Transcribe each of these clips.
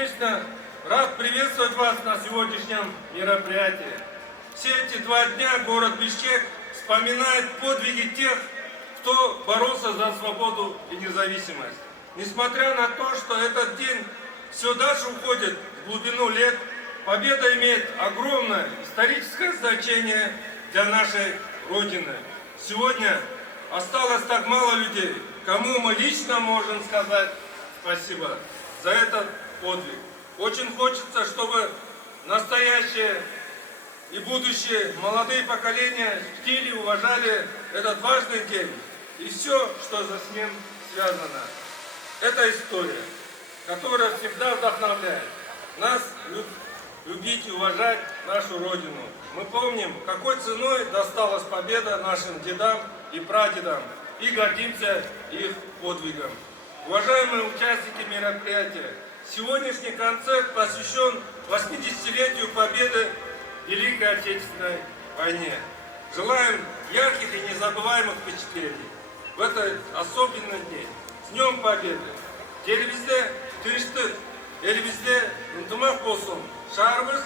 сердечно рад приветствовать вас на сегодняшнем мероприятии. Все эти 2 дня город Бишкек вспоминает подвиги тех, кто боролся за свободу и независимость. Несмотря на то, что этот день все дальше уходит в глубину лет, победа имеет огромное историческое значение для нашей Родины. Сегодня осталось так мало людей, кому мы лично можем сказать спасибо за этот подвиг. Очень хочется, чтобы настоящее и будущее молодые поколения чтили и уважали этот важный день и все, что за ним связано. Это история, которая всегда вдохновляет нас любить и уважать нашу Родину. Мы помним, какой ценой досталась победа нашим дедам и прадедам, и гордимся их подвигом. Уважаемые участники мероприятия, сегодняшний концерт посвящен 80-летию победы в Великой Отечественной войне. Желаем ярких и незабываемых впечатлений в этот особенный день. С Днем Победы! Телевизде, тырыштык, элибизде, ынтымақ болсын, шаарыбыз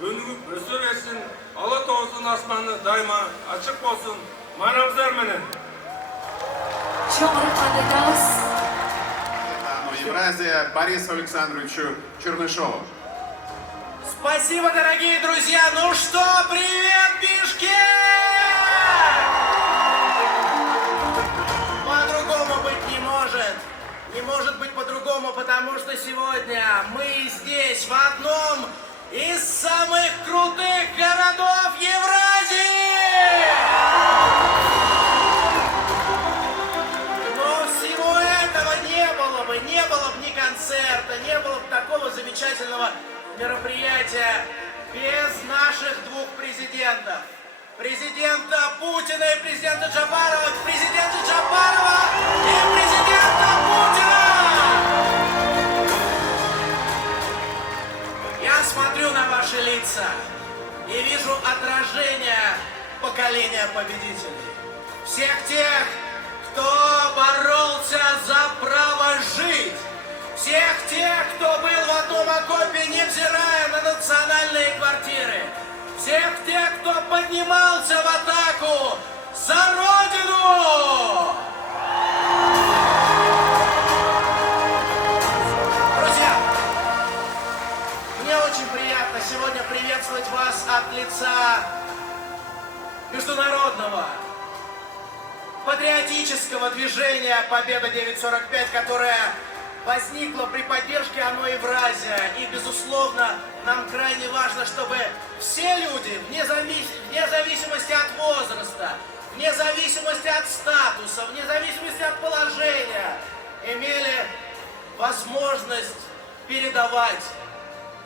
өнігіп өсө берсин, Алла Тааланын асманы дайыма ачык болсын, манабыздар менен. Евразия Борису Александровичу Чернышову. Спасибо, дорогие друзья! Ну что, привет, Бишкек! По-другому быть не может. Не может быть по-другому, потому что сегодня мы здесь, в одном из самых крутых городов Евразии! Но всего этого не было бы ни концерта, не было бы такого замечательного мероприятия без наших 2 президентов. Президента Путина и президента Джапарова, президента Джапарова и президента Путина! Я смотрю на ваши лица и вижу отражение поколения победителей. Всех тех, кто боролся за право жить. Всех тех, кто был в одном окопе, невзирая на национальные квартиры. Всех тех, кто поднимался в атаку за Родину! Друзья, мне очень приятно сегодня приветствовать вас от лица международного патриотического движения «Победа 945», которое возникло при поддержке ОНО Евразия. И, безусловно, нам крайне важно, чтобы все люди, вне зависимости от возраста, вне зависимости от статуса, вне зависимости от положения, имели возможность передавать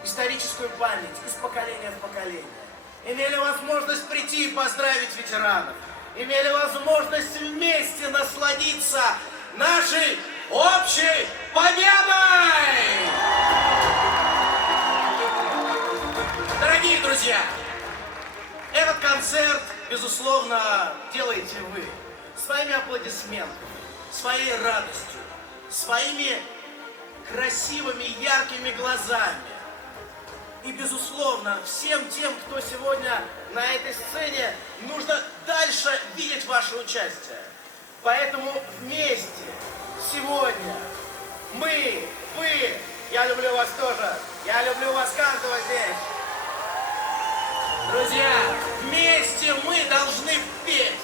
историческую память из поколения в поколение. Имели возможность прийти и поздравить ветеранов. Имели возможность вместе насладиться нашей общей победой! Дорогие друзья, этот концерт, безусловно, делаете вы своими аплодисментами, своей радостью, своими красивыми, яркими глазами. И, безусловно, всем тем, кто сегодня на этой сцене, нужно дальше видеть ваше участие. Поэтому вместе сегодня мы, вы, я люблю вас тоже, я люблю вас каждого здесь. Друзья, вместе мы должны петь,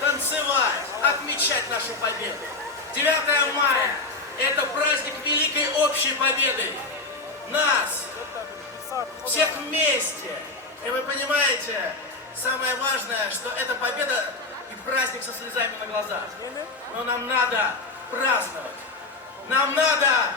танцевать, отмечать нашу победу. 9 мая – это праздник великой общей победы. Нас, всех вместе. И вы понимаете, самое важное, что это победа и праздник со слезами на глазах. Но нам надо праздновать. Нам надо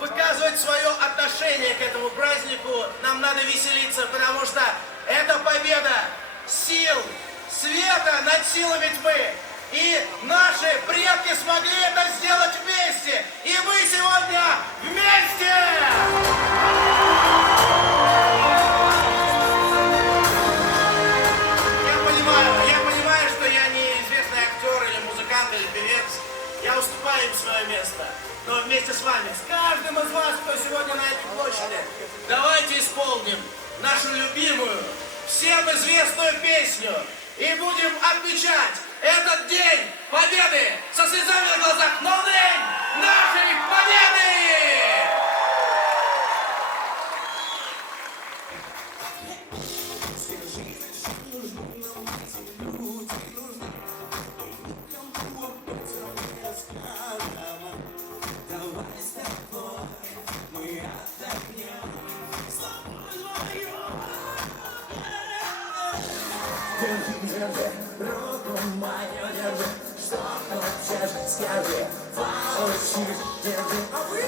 выказывать свое отношение к этому празднику. Нам надо веселиться, потому что это победа сил, света над силами тьмы. И наши предки смогли это сделать вместе. И мы сегодня вместе! Я понимаю, что я не известный актер или музыкант или певец. Я уступаю им свое место. Но вместе с вами, с каждым из вас, кто сегодня на этой площади, давайте исполним нашу любимую, всем известную песню и будем отмечать этот день победы со слезами на глазах, но день нашей победы! Руку мою держи, что хочешь, скажи, получишь, держи. А вы?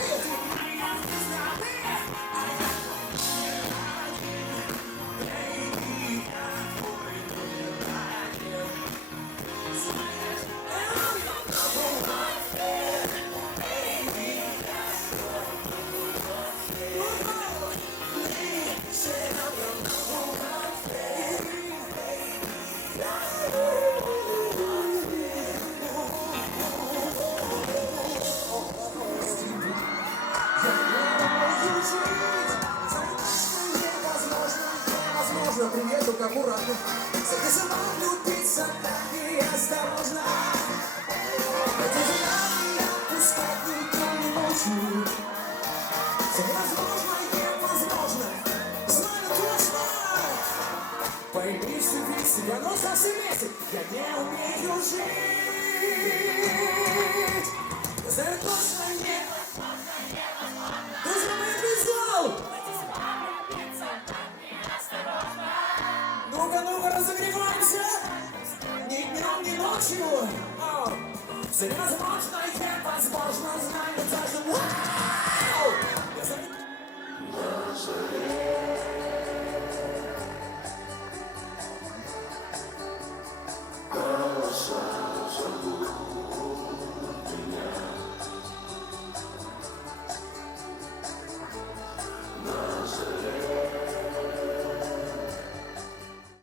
Невозможно, привет, только аккуратно. Записано влюбиться так и осторожно. Эти желания пускать никто не научит. Все невозможно, невозможно, знаю точно. Пойми, сиди себя, но совсем вместе. Я не умею жить. Я знаю точно, нет. Нужно быть веселым. Ну-ка, разогреваемся! Ни днем, ни ночью! Все невозможно, невозможно, знаю даже. Вау!